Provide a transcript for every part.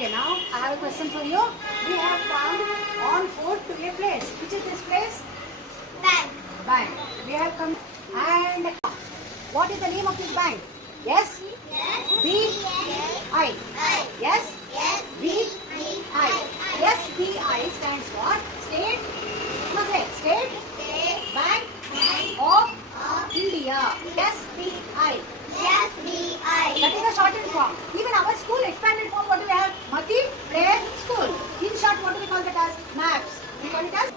Okay, now I have a question for you. We have come on foot to a place. Which is this place? Bank. Bank. We have come and what is the name of this bank? Yes? Yes. B I. I. Yes? Yes. B I. SBI stands for State. No, say State Bank of India. SBI. SBI. That is a shortened form. Even our school expanded form, what do we have? Mati Play School. In short, what do we call that as? MAPS. We call it as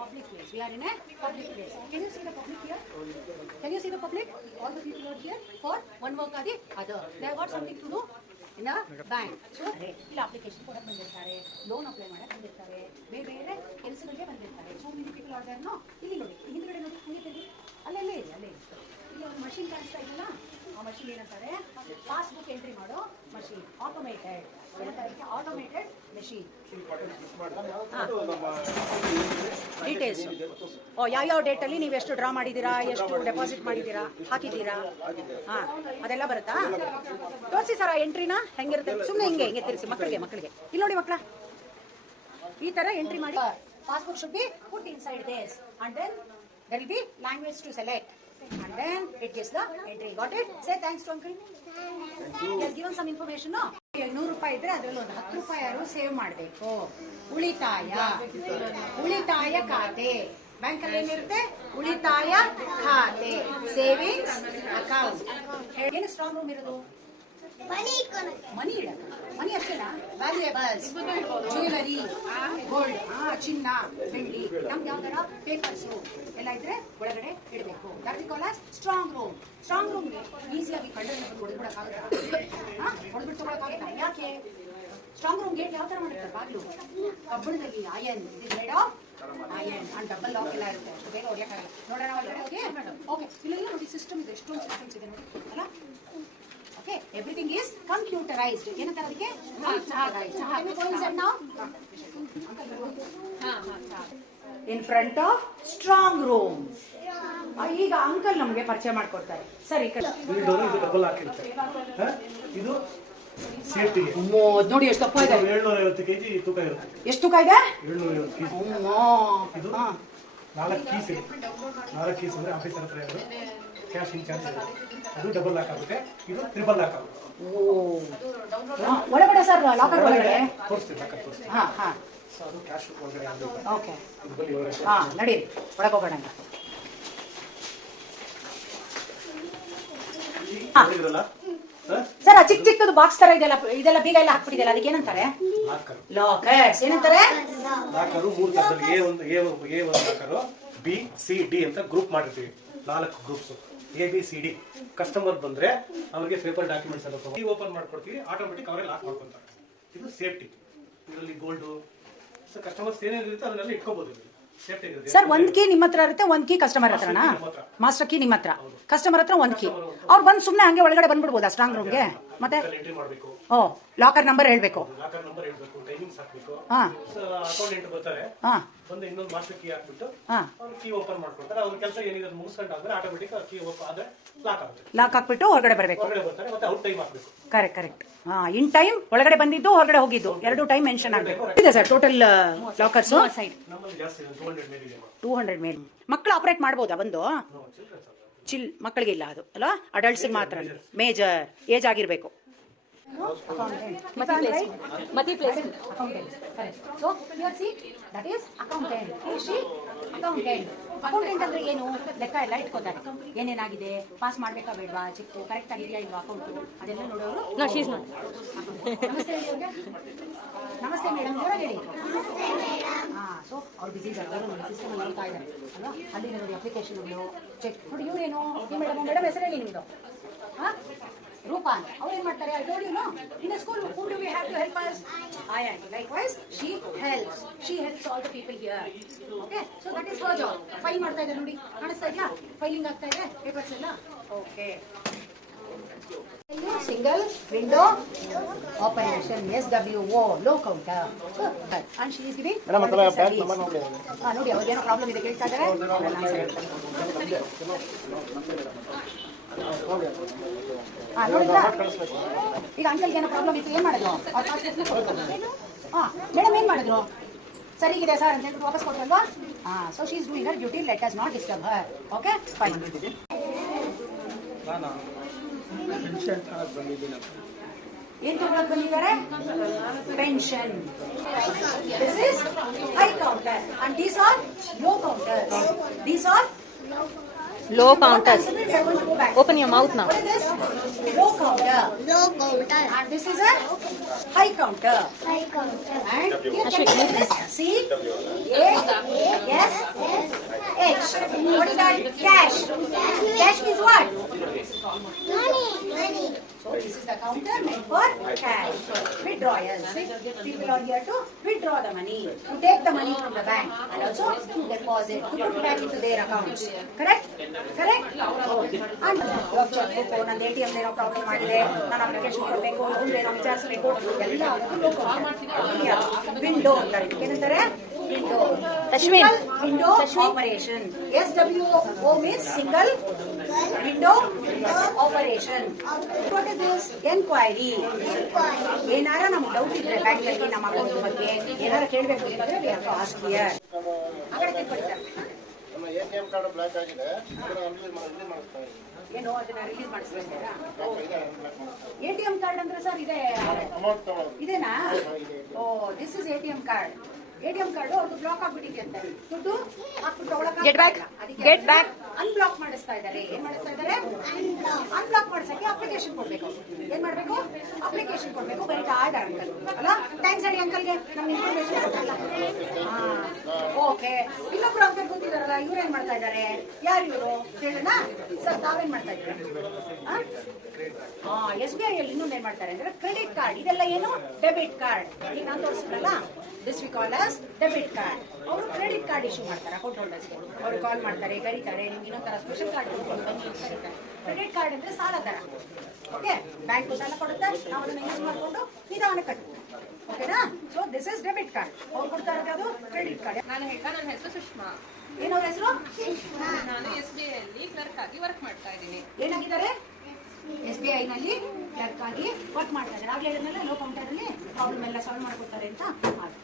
public place. We are in a public place. Can you see the public here? Can you see the public? All the people are here for one work or the other. They have got something to do in a bank. So, ಇಲ್ಲಿ application ಕೊಡಕ್ಕೆ ಬಂದಿರ್ತಾರೆ, loan apply ಮಾಡಕ್ಕೆ ಬಂದಿರ್ತಾರೆ, ಬೇರೆ ಬೇರೆ ಕೆಲಸಗಳಿಗೆ ಬಂದಿರ್ತಾರೆ. So many people are there. No, ಇಲ್ಲಿ ನೋಡಿ, ಹಿಂದ್ಗಡೆ ನೋಡಿ, ಕುಣಿತಲ್ಲಿ ಅಲ್ಲೇ ಇದೆ. ಇಲ್ಲಿ ಒಂದು ಮಷೀನ್ ಕಾಣಿಸ್ತಾ ಇದೆಯಲ್ಲ, ಆ ಮಷೀನ್ ಏನಂತಾರೆ? ಪಾಸ್ಬುಕ್ ಎಂಟ್ರಿ ಮಾಡೋ machine. Automated. Automated machine. Details ಯಾವ ಡೇಟಲ್ಲಿ ನೀವು ಎಷ್ಟು ಡ್ರಾ ಮಾಡಿದ್ದೀರಾ, ಎಷ್ಟು ಡೆಪಾಸಿಟ್ ಮಾಡಿದ್ದೀರಾ, ಹಾಕಿದ್ದೀರಾ, ಹಾಂ ಅದೆಲ್ಲ ಬರುತ್ತಾ? ತೋರಿಸಿ ಸರ್ ಆ ಎಂಟ್ರಿನ ಹೆಂಗಿರುತ್ತೆ. ಸುಮ್ಮನೆ ಹಿಂಗೆ ತಿರ್ಸಿ ಮಕ್ಕಳಿಗೆ ಇಲ್ಲಿ ನೋಡಿ ಮಕ್ಕಳ, ಈ ಥರ ಎಂಟ್ರಿ ಮಾಡಿ. Passbook should be put inside this and then there will be language to select and then it gives the entry. Got it? Say thanks to uncle. He has given some information. No, 100 ರೂಪಾಯಿ ಇದ್ರೆ ಅದರಲ್ಲಿ ಒಂದು 10 ರೂಪಾಯಿ ಯಾರು save ಮಾಡಬೇಕು. ಉಳಿತಾಯ ಖಾತೆ. Bank ಅಲ್ಲಿ ಏನಿರುತ್ತೆ? ಉಳಿತಾಯ ಖಾತೆ, ಸೇವಿಂಗ್ಸ್ ಅಕೌಂಟ್. ಏನು ಸ್ಟ್ರಾಂಗ್ ರೂಮ್ ಇರೋದು? ಮನಿ ಇಡಕ. ಮನಿ ಅಷ್ಟೇನಾ? ವ್ಯಾಲ್ಯೂಯೇಬಲ್ಸ್, ಜ್ಯುವೆಲರಿ, ಗೋಲ್ಡ್, ಚಿನ್ನ, ಬೆಳ್ಳಿ, ನಮ್ಗೆ ಯಾವ ತರ ಪೇಪರ್ಸು ಎಲ್ಲ ಇದ್ರೆ ಒಳಗಡೆ ಇಡಬೇಕು. That is called as strong room. Strong room ಈಸಿಯಾಗಿ ಕಳ್ಳರನ್ನ ಹೊಡೆದ್ಬಿಡಕ್ಕಾಗುತ್ತಾ? ಹೊಡೆದ್ಬಿಟ್ಟು ತಗೊಳಕ್ಕಾಗುತ್ತಾ? ಯಾಕೆ? ಸ್ಟ್ರಾಂಗ್ ರೂಮ್ ಗೇಟ್ ಯಾವ ತರ ಮಾಡಿರ್ತಾರೆ? ಬಾಗಿಲು ಕಬ್ಬಿಣದಲ್ಲಿ iron. It is made of iron and double lock ಎಲ್ಲ ಇರುತ್ತೆ. ಅಷ್ಟು ಬೇಗ ಹೊಡೆಯಕ್ಕಾಗಲ್ಲ. ನೋಡೋಣ ಒಳಗಡೆ. ಓಕೆ, ಇಲ್ಲೆಲ್ಲ ನೋಡಿ ಸಿಸ್ಟಮ್ ಇದೆ, ಎಷ್ಟೊಂದು ಸಿಸ್ಟಮ್ಸ್ ಇದೆ ನೋಡಿ ಅಲ್ಲ. Okay, everything is computerized. ಏನಂತಾರೆ ಅದಕ್ಕೆ? In front of strong room. ಈಗ ಅಂಕಲ್ ನಮಗೆ ಪರಿಚಯ ಮಾಡ್ಕೊಡ್ತಾರೆ. ಸರಿ, ಇದು ಸೇಫ್ಟಿ ನೋಡಿ ಎಷ್ಟು ತಪ್ಪ ಇದೆ. 750 ಕೆಜಿ ತೂಕ ಇರುತ್ತೆ. ಎಷ್ಟು ತೂಕ ಇದೆ? 750 ಕೆಜಿ. ಇದು 4 ಕೀಸ್ ಇದೆ. 4 ಕೀಸ್ ಅಂದ್ರೆ ಆಫೀಸರ್ ಹತ್ರ ಇರೋದು. ಕ್ಯಾಶ್ ಇನ್ಚಾರ್ಜ್ ಇದೆ. ಅದು ಡಬಲ್ ಲಾಕ್ ಆಗುತ್ತೆ, ಇದು ಟ್ರಿಬಲ್ ಲಾಕ್ ಆಗುತ್ತೆ. ಒಳಗಡೆ ಸರ್ ಲಾಕರ್ ಒಳಗಡೆ ತೋರಿಸ್ತೀನಿ, ಲಾಕರ್ ತೋರಿಸ್ತೀನಿ. ಸೊ ಅದು ಕ್ಯಾಶ್ ಒಳಗಡೆ ಆಗುತ್ತೆ. ಓಕೆ, ನಡಿ ಒಳಗೆ ಹೋಗೋಣ. ಸರ್ ಚಿಕ್ಕ ಚಿಕ್ಕದು ಬಾಕ್ಸ್ ತರ ಇದೆಲ್ಲ ಬೀಗ ಎಲ್ಲ ಹಾಕ್ಬಿಟ್ಟಿದೆಯಲ್ಲ, ಅದಕ್ಕೆ ಏನಂತಾರೆ? ಲಾಕರ್ಸ್. ಏನಂತಾರೆ? ಲಾಕರು 3 ತರದಲ್ಲಿ ಎ ಒಂದು ಲಾಕರು, ಬಿ ಸಿ ಡಿ ಅಂತ ಗ್ರೂಪ್ ಮಾಡಿರ್ತೀವಿ. 4 ಗ್ರೂಪ್ಸ್, ABCD. ಕಸ್ಟಮರ್ ಬಂದ್ರೆ ಅವ್ರಿಗೆ ಪೇಪರ್ ಡಾಕ್ಯುಮೆಂಟ್ಸ್ ಎಲ್ಲ ತಗೊಂಡು ಓಪನ್ ಮಾಡ್ಕೊಡ್ತೀವಿ, ಆಟೋಮೆಟಿಕ್ ಅವರೇ ಲಾಕ್ ಮಾಡ್ಕೊಂತಾರೆ. ಇದು ಸೇಫ್ಟಿ. ಇದರಲ್ಲಿ ಗೋಲ್ಡು ಕಸ್ಟಮರ್ಸ್ ಏನೇನಿರುತ್ತೆ ಅದನ್ನೆಲ್ಲ ಇಟ್ಕೋಬಹುದು. ಸೇಫ್ಟಿ ಇರುತ್ತೆ. ಸರ್ ಒಂದ್ ಕೀ ನಿಮ್ಮ ಹತ್ರ ಇರುತ್ತೆ, ಒಂದ್ ಕೀ ಕಸ್ಟಮರ್ ಹತ್ರನಾ? ಮಾಸ್ಟರ್ ಕೀ ನಿಮ್ಮ ಹತ್ರ, ಕಸ್ಟಮರ್ ಹತ್ರ ಒಂದ್ ಕೀ. ಅವ್ರು ಬಂದು ಸುಮ್ಮನೆ ಹಂಗೆ ಒಳಗಡೆ ಬಂದ್ಬಿಡ್ಬೋದಾ ಸ್ಟ್ರಾಂಗ್ ರೂಮ್ಗೆ? ಮತ್ತೆ ಎಂಟ್ರಿ ಮಾಡಬೇಕು. ಲಾಕರ್ ನಂಬರ್ ಹೇಳ್ಬೇಕು. ಲಾಕರ್ ನಂಬರ್ ಹೇಳ್ಬೇಕು, ಟೈಮಿಂಗ್ಸ್ ಹಾಕ್ಬೇಕು. ಹಾ, ಅಕೌಂಟೆಂಟ್ ಬರ್ತಾರೆ, ಒಂದು ಇನ್ನೊಂದು ಮಾಸ್ಟರ್ ಕೀ ಹಾಕ್ಬಿಟ್ಟು ಅವ್ರು ಕೀ ಓಪನ್ ಮಾಡ್ಕೊಡ್ತಾರೆ. ಅವ್ರ ಕೆಲಸ ಏನಿದೆ ಮುಗಿಸ್ಕೊಂಡು ಆದ್ರೆ ಆಟೋಮೆಟಿಕ್ ಕೀ ಓಪನ್ ಆದ್ರೆ ಲಾಕ್ ಆಗುತ್ತೆ. ಲಾಕ್ ಹಾಕ್ಬಿಟ್ಟು ಹೊರಗಡೆ ಬರಬೇಕು. ಹೊರಗಡೆ ಬರ್ತಾರೆ, ಮತ್ತೆ ಔಟ್ ಟೈಮ್ ಹಾಕ್ಬೇಕು. ಕರೆಕ್ಟ್. ಇನ್ ಟೈಮ್ ಒಳಗಡೆ ಬಂದಿದ್ದು, ಹೊರಗಡೆ ಹೋಗಿದ್ದು, 2 ಟೈಮ್ ಮೆನ್ಷನ್ ಆಗಬೇಕು. ಇದೆ ಸರ್ ಟೋಟಲ್ ಲಾಕರ್ಸ್? ನಮ್ಮಲ್ಲಿ ಜಾಸ್ತಿ 200 ಮೇಲೆ ಇದೆ. 200 ಮೇಲೆ ಮಕ್ಕಳು ಆಪರೇಟ್ ಮಾಡ್ಬೋದಾ ಬಂದು? ಮಕ್ಕಳಿಗೆ ಇಲ್ಲ ಅದು ಅಲ್ಲ, ಅಡಲ್ಟ್ಸ್ ಮಾತ್ರ. ಮೇಜರ್ ಏಜ್ ಆಗಿರ್ಬೇಕು. Mati placement. Accountant. Correct. So here see, that is accountant. Is she accountant? Accountant ಅಂದ್ರೆ ಏನು? ಲೆಕ್ಕ ಎಲ್ಲ ಇಟ್ಕೋತಾರೆ. ಏನೇನಾಗಿದೆ, ಪಾಸ್ ಮಾಡ್ಬೇಕಾ ಬೇಡವಾ, ಚಿಕ್ಕು ಕರೆಕ್ಟ್ ಆಗಿದೆಯಾ ಇಲ್ವಾ ಅಕೌಂಟ್, ಅದೆಲ್ಲ ನೋಡೋರು. ನಮಸ್ತೆ ಮೇಡಮ್, ಜೋರಾಗಿ ಹೇಳಿ. ಸೊ ಅವ್ರು ಬಿಸಿ ಇದ್ದಾರೆ, ಸಿಸ್ಟಮ್ ನೋಡ್ತಾ ಇದ್ದಾರೆ ಅಲ್ವಾ. ಅಲ್ಲಿ ನೋಡಿ ಅಪ್ಲಿಕೇಶನ್ಗಳು ಚೆಕ್ ನೋಡಿ. ಇವರೇನು ಈ ಮೇಡಮ್ ಹೆಸರು ಹೇಳಿ ನಿಮ್ದು? ರೂಪಾ ಅಂತ. ಅವ್ರು ಏನ್ ಮಾಡ್ತಾರೆ? I told you no. In a school, who do we have to help us? I am. Likewise, she helps. She helps all the people here. Okay? So that is her job. File ಮಾಡ್ತಾ ಇದ್ದಾರೆ ನೋಡಿ, ಕಾಣಿಸ್ತಾ ಇದೆಯಾ? Filing ಆಗ್ತಾ ಇದೆ papers ಎಲ್ಲ. Okay. Single window operation, SWO, low counter. And she is giving. ನೋಡಿ ಅವ್ರಿಗೇನೋ problem ಇದೆ ಕೇಳ್ತಾ ಇದ್ದಾರೆ. ನೋಡಿದ್ರಾ ಈಗ ಅಂಕಲ್ಗೆ ಏನೋ ಪ್ರಾಬ್ಲಮ್ ಇತ್ತು, ಏನ್ ಮಾಡಿದ್ರು? ಮೇಡಮ್ ಏನ್ ಮಾಡಿದ್ರು? ಸರಿಗಿದೆ ಸರ್ ಅಂತ ಹೇಳ್ಬಿಟ್ಟು ವಾಪಸ್ ಕೊಟ್ರಲ್ವಾ? So she is doing her duty, let us not disturb her. Okay fine. ಏನ್ ತಗೊಳಕ್ ಬಂದಿದ್ದಾರೆ? Pension. This is high counter and these are low counters. These are low counters. Open your mouth now. What is this? Low counter. Low counter. And this is a high counter. High counter. And here can you this C A S H. What is that? Cash. Cash means what? Money. Money. So this is the counter meant for cash. Withdrawals. People are here to withdraw the money, to take the money from the bank, and also to deposit, to put back into their accounts. Correct? Correct? And your checkbook, ನನ್ನ ATM ಏನೋ problem ಮಾಡಿದೆ, ನಾನು application ಕೊಡಬೇಕು, loan ಏನೋ ವಿಚಾರಿಸಬೇಕು, ಎಲ್ಲ window ಅಂತಾರೆ. ಏನಂತಾರೆ? Window. Ashwin. Window operation. SWO means single window operation. What is this? Enquiry. ಏನಾರ ನಮ್ಗೆ ಡೌಟ್ ಇದ್ರೆ ಬ್ಯಾಂಕ್ ಅಲ್ಲಿ ನಮ್ಮ ಅಕೌಂಟ್ ಬಗ್ಗೆ ಏನಾರ ಕೇಳಬೇಕು ಅಂತಂದ್ರೆ we have to ask here. ಆ ಕಡೆ ತಿಳ್ಕೊಳ್ಳಿ ಸರ್. ನಮ್ಮ ATM ಕಾರ್ಡ್ ಬ್ಲಾಕ್ ಆಗಿದೆ, ಅದನ್ನ ರಿಲೀಸ್ ಮಾಡಿಸ್ತಾ ಇದ್ದೀನಿ. ಏನು ಅದನ್ನ ರಿಲೀಸ್ ಮಾಡಿಸ್ತಾ ATM ಕಾರ್ಡ್ ಅಂದ್ರೆ ಸರ್ ಇದೆ ಅಮೌಂಟ್ ತಗೊಳ್ಳೋದು ಇದೇನಾ? Oh this is ATM card. ATM card ಅವ್ರದ್ದು ಬ್ಲಾಕ್ ಆಗ್ಬಿಟ್ಟಿದೆ ಅಂತ ದುಡ್ಡು ಹಾಕ್ಬಿಟ್ಟು ತಗೊಳಕ್ಕೆ Get back. Get back. Unblock ಮಾಡಿಸ್ತಾ ಇದ್ದಾರೆ. ಏನ್ ಮಾಡಿಸ್ತಾ ಇದ್ದಾರೆ? ಅನ್ಬ್ಲಾಕ್ ಮಾಡ್ಸಕ್ಕೆ ಅಪ್ಲಿಕೇಶನ್ ಕೊಡ್ಬೇಕು. ಏನ್ ಮಾಡ್ಬೇಕು? ಅಪ್ಲಿಕೇಶನ್ ಕೊಡ್ಬೇಕು. ಬರೀತಾ ಇದ್ದಾರೆ ಅಂಕಲ್ ಅಲ್ಲ? ಥ್ಯಾಂಕ್ಸ್ ಹೇಳಿ ಅಂಕಲ್ಗೆ ನಮ್ಗೆ ಇನ್ಫಾರ್ಮೇಶನ್ ಕೊಟ್ಟಲ್ಲ. ಓಕೆ. ಇನ್ನೊಬ್ರು ಅಂಕಲ್ ಗೊತ್ತಿದಾರಲ್ಲ, ಇವ್ರು ಏನ್ ಮಾಡ್ತಾ ಇದ್ದಾರೆ? ಯಾರು ಇವರು ಹೇಳೋಣ ಸರ್? ತಾವೇನ್ ಮಾಡ್ತಾ ಇದ್ದೀರಾ? SBI ಅಲ್ಲಿ ಇನ್ನೊಂದು ಏನ್ ಮಾಡ್ತಾರೆ ಅಂದ್ರೆ ಕ್ರೆಡಿಟ್ ಕಾರ್ಡ್. ಇದೆಲ್ಲ ಏನು? Debit card. ಈಗ ನಾನು ತೋರಿಸ್ಬಿಡಲ್ಲ, this we call as debit card. ಅವರು ಕ್ರೆಡಿಟ್ ಕಾರ್ಡ್ ಇಶ್ಯೂ ಮಾಡ್ತಾರೆ ಅಕೌಂಟ್ ಹೋಲ್ಡರ್ಸ್ಗೆ. ಅವರು ಕಾಲ್ ಮಾಡ್ತಾರೆ, ಕರೀತಾರೆ, ನಿಮ್ಗೆ ಇನ್ನೊಂದು ತರ ಸ್ಪೆಷಲ್ ಕಾರ್ಡ್ ಕೊಡ್ಕೊಂಡು ಬನ್ನಿ ಅಂತ ಕರೀತಾರೆ. ಕ್ರೆಡಿಟ್ ಕಾರ್ಡ್ ಅಂದ್ರೆ ಸಾಲ ತರ. ಓಕೆ, ಬ್ಯಾಂಕ್ ಸಾಲ ಕೊಡುತ್ತೆ, ನಾವು ಅದನ್ನ ಯೂಸ್ ಮಾಡ್ಕೊಂಡು ನಿಧಾನ ಕಟ್ತೀವಿ. ಓಕೆನಾ? So this is debit card. ಅವ್ರು ಕೊಡ್ತಾ ಇರೋದು ಅದು ಕ್ರೆಡಿಟ್ ಕಾರ್ಡ್. ನನ್ನ ಹೆಸರು ಸುಷ್ಮಾ. ಏನವ್ರ ಹೆಸರು? ನಾನು SBI ಅಲ್ಲಿ ಕ್ಲರ್ಕ್ ಆಗಿ ವರ್ಕ್ ಮಾಡ್ತಾ ಇದ್ದೀನಿ. ಏನಾಗಿದ್ದಾರೆ? SBI ನಲ್ಲಿ ಕ್ಲರ್ಕ್ ಆಗಿ ವರ್ಕ್ ಮಾಡ್ತಾ ಇದ್ದಾರೆ. ಆಗ್ಲೇ ಹೇಳಿದ್ಮೇಲೆ ಲೋ ಕೌಂಟರ್ ಅಲ್ಲಿ ಪ್ರಾಬ್ಲಮ್ ಎಲ್ಲ ಸಾಲ್ವ್ ಮಾಡ್ಕೊಡ್ತಾರೆ ಅಂತ ಮಾಡಿ.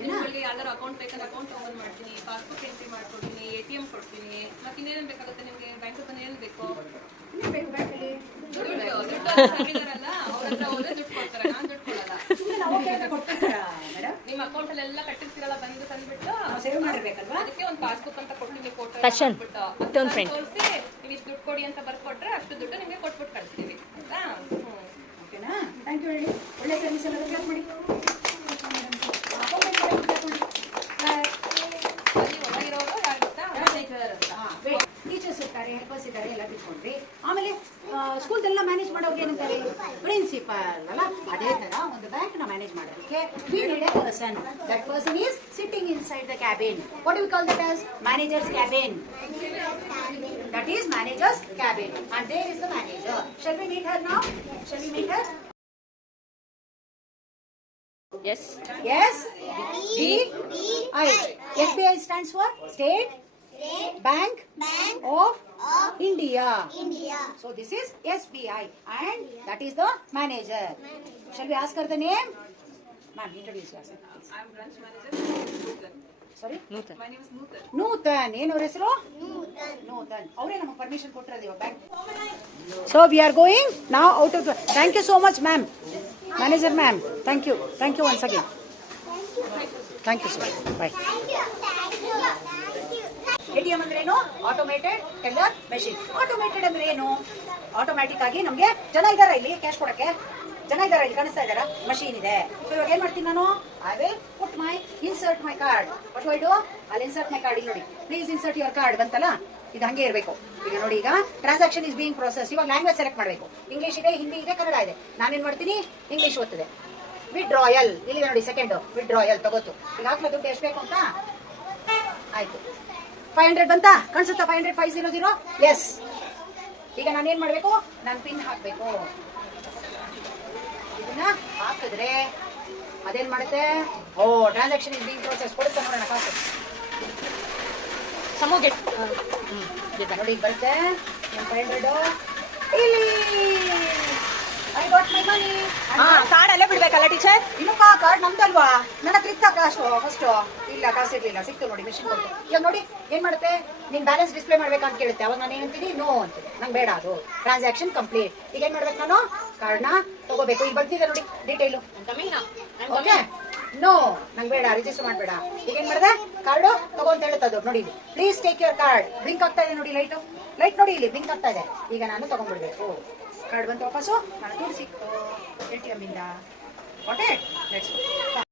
ನಿಮ್ಮಲ್ಲಿ ಯಾವ್ದಾದ್ರು ಅಕೌಂಟ್ ಬೇಕಂದ್ರೆ ಅಕೌಂಟ್ ಓಪನ್ ಮಾಡ್ತೀನಿ, ಪಾಸ್ಬುಕ್ ಎಂಟ್ರಿ ಮಾಡ್ಕೊಡ್ತೀನಿ, ATM ಕೊಡ್ತೀನಿ. ಮತ್ತೆ ಇನ್ನೇನು ಬೇಕಾಗುತ್ತೆ ನಿಮ್ಗೆ? ಬ್ಯಾಂಕ್ ಹತ್ರ ಏನು ಬೇಕು? ಬೇಕು ಬ್ಯಾಂಕಲ್ಲಿ ದುಡ್ಡು ಸರ್ವಿದಾರಲ್ಲ, ಅವ್ರ ಹತ್ರ ಹೋದ್ರೆ ದುಡ್ಡು ಕೊಡ್ತಾರೆ, ನಾನು ದುಡ್ಡು ಕೊಡಲ್ಲ. ಮೇಡಮ್ ನಿಮ್ಮ ಅಕೌಂಟ್ ಅಲ್ಲಿ ಎಲ್ಲ ಕಟ್ಟಿರ್ತೀರಲ್ಲ, ಬಂದು ತಂದ್ಬಿಟ್ಟು ಸೇವ್ ಮಾಡಿರ್ಬೇಕಲ್ವಾ? ಅದಕ್ಕೆ ಒಂದು ಪಾಸ್ಬುಕ್ ಅಂತ ಕೊಡ್ತೀನಿ, ಫೋಟೋ Fashion. ತೋರಿಸಿ ನೀವು ಇಷ್ಟು ದುಡ್ಡು ಕೊಡಿ ಅಂತ ಬರ್ಕೊಟ್ರೆ ಅಷ್ಟು ದುಡ್ಡು ನಿಮಗೆ ಕೊಟ್ಬಿಟ್ಟು ಕಳಿಸ್ತೀವಿ. ಆಯ್ತಾ? ಓಕೆನಾ? ಥ್ಯಾಂಕ್ ಯು ಹೇಳಿ. ಒಳ್ಳೆ ಸರ್ವಿಸ್ ಎಲ್ಲ ಕ್ಲಾಸ್ ಮಾಡಿ. ಅಲ್ಲಿ ಒಳಗಿರೋರು ಯಾರು ಗೊತ್ತಾ? ಟೀಚರ್ಸ್ ಇರ್ತಾರೆ, ಹೆಲ್ಪರ್ಸ್ ಇದ್ದಾರೆ, ಎಲ್ಲ ತಿಳ್ಕೊಂಡ್ರಿ. ಆಮೇಲೆ ಸ್ಕೂಲ್ದೆಲ್ಲ ಮ್ಯಾನೇಜ್ ಮಾಡೋರು ಏನಂತಾರೆ? ಪ್ರಿನ್ಸಿಪಲ್ ಅಲ್ಲ? ಅದೇ ತರ ಒಂದು ಬ್ಯಾಂಕ್ ನ ಮ್ಯಾನೇಜ್ ಮಾಡೋದಕ್ಕೆ we need a person. That person is sitting inside the cabin. What do we call that as? Manager's cabin. That is manager's cabin. And there is the manager. Shall we meet her now? Shall we meet her? Yes. Yes. SBI. SBI stands for State Bank of India. So this is SBI and that is the manager. Shall we ask her the name? Ma'am, introduce yourself. I am branch manager. Sorry? Nutan. My name is Nutan. Nutan. ಏನು ಅವ್ರ ಹೆಸರು? ನೂತನ್. ಅವರೇ ನಮಗೆ permission ಕೊಟ್ಟಿರೋದು ಇವಾಗ bank. So we are going now out of the. Thank you so much, ma'am. Manager, ma'am. Thank you. Thank you once again. Thank you, sir. Bye. ATM ಅಂದ್ರೆ ಏನು? Automated teller machine. Automated ಅಂದ್ರೆ ಏನು? Automatic ಆಗಿ ನಮ್ಗೆ ಜನ ಇದಾರ ಇಲ್ಲಿ cash ಕೊಡಕ್ಕೆ? ಜನ ಇದಾರ ಇಲ್ಲಿ? ಕಾಣಿಸ್ತಾ ಇದಾರ? ಮಷೀನ್ ಇದೆ. ಸೊ ಇವಾಗ ಏನ್ ಮಾಡ್ತೀನಿ ನಾನು? I will put my insert my card. What do I do? ಅಲ್ಲಿ ಇನ್ಸರ್ಟ್ ಮೈ ಕಾರ್ಡ್. ಇಲ್ಲಿ ನೋಡಿ, ಪ್ಲೀಸ್ ಇನ್ಸರ್ಟ್ ಯುವರ್ ಕಾರ್ಡ್ ಬಂತಲ್ಲ, ಇದು ಹಂಗೆ ಇರಬೇಕು. ಈಗ ನೋಡಿ, ಈಗ ಟ್ರಾನ್ಸಾಕ್ಷನ್ ಇಸ್ ಬೀಯಿಂಗ್ ಪ್ರೊಸೆಸ್. ಇವಾಗ ಲ್ಯಾಂಗ್ವೇಜ್ ಸೆಲೆಕ್ಟ್ ಮಾಡಬೇಕು. ಇಂಗ್ಲಿಷ್ ಇದೆ, ಹಿಂದಿ ಇದೆ, ಕನ್ನಡ ಇದೆ. ನಾನೇನ್ ಮಾಡ್ತೀನಿ? ಇಂಗ್ಲಿಷ್ ಓದ್ತದೆ. ವಿಡ್ರಾಯಲ್ ಇಲ್ಲಿ ನೋಡಿ, ಸೆಕೆಂಡ್ ವಿಡ್ರಾಯಲ್ ತಗೋತು. ಈಗ ಹಾಕ್ಲ ದುಡ್ಡು ಎಷ್ಟು ಬೇಕು ಅಂತ ಆಯ್ತು. 500 ಬಂತಾ? ಕಾಣಿಸುತ್ತಾ? 500 500. ಎಸ್ ಈಗ ನಾನೇನ್ ಮಾಡ್ಬೇಕು, ನಾನು ಪಿನ್ ಹಾಕ್ಬೇಕು. ಇದನ್ನ ಹಾಕಿದ್ರೆ ಅದೇನ್ ಮಾಡುತ್ತೆ, ಓ ಟ್ರಾನ್ಸಾಕ್ಷನ್ ಇಸ್ ಬೀಯಿಂಗ್ ಪ್ರೋಸೆಸ್ ಕೊಡುತ್ತೆ ನೋಡೋಣ ಕಾಸು. ಸಮೂಗೆಟ್ ನೋಡಿ ಈಗ ಬರುತ್ತೆ 500 ಇಲ್ಲಿ. I got my money. Card ಅಲ್ಲೇ ಬಿಡ್ಬೇಕಲ್ಲ ಟೀಚರ್? ಇನ್ನು ಕಾರ್ಡ್ ನಮ್ದಲ್ವಾ, ನನ್ನ ಹತ್ರ ಇತ್ತ ಕಾಸು ಫಸ್ಟ್. ಇಲ್ಲ ಕಾಸು ಇರ್ಲಿಲ್ಲ, ಸಿಕ್ತು ನೋಡಿ ಮೆಷಿನ್ ಕೊಟ್ಟು. ಈಗ ನೋಡಿ ಏನ್ ಮಾಡುತ್ತೆ, ನಿನ್ ಬ್ಯಾಲೆನ್ಸ್ ಡಿಸ್ಪ್ಲೇ ಮಾಡ್ಬೇಕಂತ ಕೇಳುತ್ತೆ. ಅವಾಗ ನಾನು ಏನಂತೀನಿ, ನೋ ಅಂತೀನಿ, ನಂಗೆ ಬೇಡ ಅದು ಟ್ರಾನ್ಸಾಕ್ಷನ್ ಕಂಪ್ಲೀಟ್. ಈಗ ಏನ್ ಮಾಡ್ಬೇಕು, ನಾನು ಕಾರ್ಡ್ನ ತಗೋಬೇಕು. ಈಗ ಬರ್ತಿದೆ ನೋಡಿ ಡೀಟೇಲು. ಓಕೆ, ನೋ ನಂಗೆ ಬೇಡ, ರಿಜಿಸ್ಟರ್ ಮಾಡಬೇಡ. ಈಗ ಏನ್ ಮಾಡಿದೆ, ಕಾರ್ಡು ತಗೋ ಅಂತ ಹೇಳುತ್ತದು ನೋಡಿ. Please take your card. Blink ಆಗ್ತಾ ಇದೆ ನೋಡಿ, ಲೈಟ್ ನೋಡಿ ಇಲ್ಲಿ ಬ್ಲಿಂಕ್ ಆಗ್ತಾ ಇದೆ. ಈಗ ನಾನು ತಗೊಂಡ್ಬಿಡ್ಬೇಕು. ಕಾರ್ಡ್ ಬಂತು ವಾಪಸ್ಸು, ನಾನು ದುಡ್ಡು ಸಿಕ್ತು ATM ಇಂದ. Got it? Let's go.